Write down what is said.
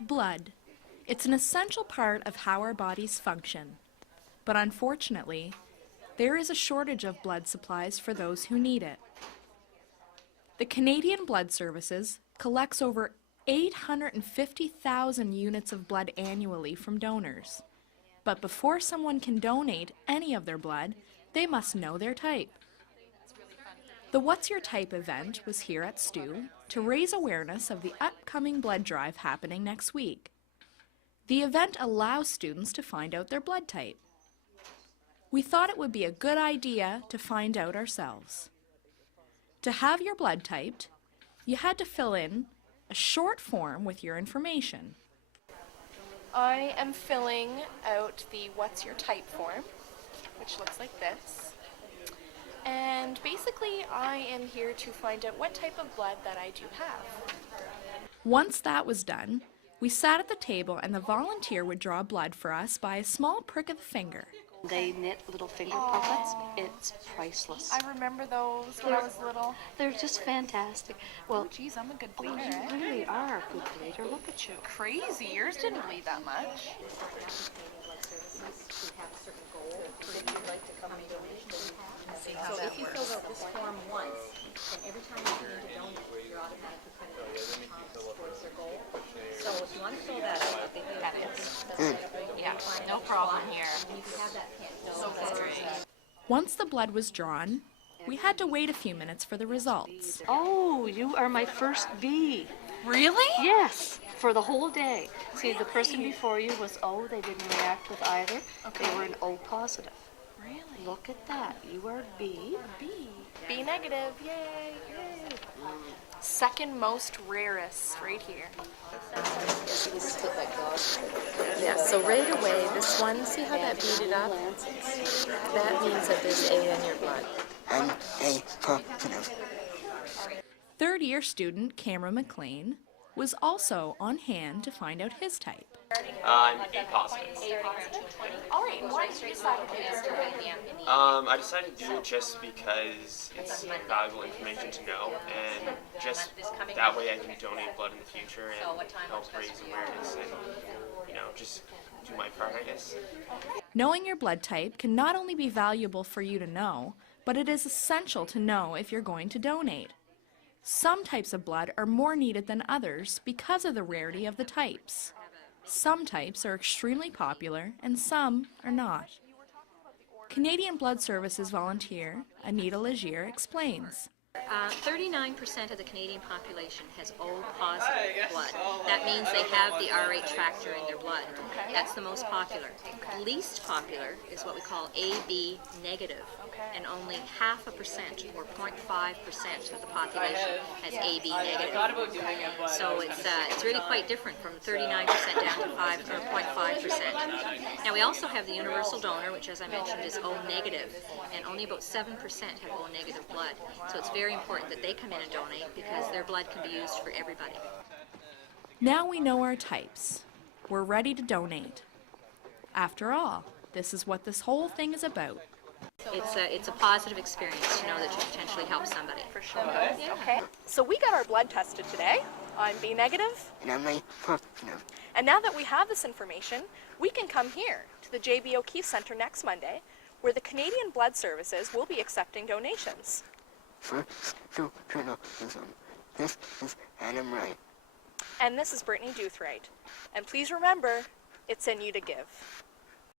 Blood. It's an essential part of how our bodies function. But unfortunately, there is a shortage of blood supplies for those who need it. The Canadian Blood Services collects over 850,000 units of blood annually from donors. But before someone can donate any of their blood, they must know their type. The What's Your Type event was here at STU to raise awareness of the upcoming blood drive happening next week. The event allows students to find out their blood type. We thought it would be a good idea to find out ourselves. To have your blood typed, you had to fill in a short form with your information. I am filling out the What's Your Type form, which looks like this. And basically, I am here to find out what type of blood that I do have. Once that was done, we sat at the table and the volunteer would draw blood for us by a small prick of the finger. They knit little finger puppets. It's priceless. I remember those when I was little. They're just fantastic. Well, Geez, I'm a good oh, bleeder. you really are a good bleeder. Look at you. Crazy, yours didn't bleed that much. So if you fill out this form once, then every time you need to donate, you're automatically credited towards their goal. So if you want to fill that out, they do that. Yeah, no problem here. You can have that pen. So great. Once the blood was drawn, we had to wait a few minutes for the results. Oh, you are my first bee. Really? Yes, for the whole day. See, the person before you was O. They didn't react with either. They were an O positive. Really? Look at that. You are B. B negative, yay! Second most rarest, right here. Yeah, so right away, this one, see how that beaded up? That means that there's A in your blood. I'm A positive. Third-year student Cameron McLean was also on hand to find out his type. I'm A positive. Alright, why did you decide to do this? I decided to do it just because it's valuable information to know, and just that way I can donate blood in the future and help raise awareness and, just do my part, I guess. Knowing your blood type can not only be valuable for you to know, but it is essential to know if you're going to donate. Some types of blood are more needed than others because of the rarity of the types. Some types are extremely popular and some are not. Canadian Blood Services volunteer Anita Legier explains. 39% of the Canadian population has O positive blood. That means they have the Rh factor in their blood. That's the most popular. Least popular is what we call AB negative, and only 0.5% or 0.5% of the population has AB negative. So it's really quite different from 39% down to 5 or 0.5%. Now we also have the universal donor, which as I mentioned is O negative, and only about 7% have O negative blood. So it's very important that they come in and donate because their blood can be used for everybody. Now we know our types. We're ready to donate. After all, this is what this whole thing is about. It's a positive experience to know that you potentially help somebody. For sure. Okay. So we got our blood tested today. I'm B negative. And I'm A positive. And now that we have this information, we can come here to the J.B. O'Keefe Centre next Monday, where the Canadian Blood Services will be accepting donations. First journalism. This is Adam Wright. And this is Brittany Doothright. And please remember, it's in you to give.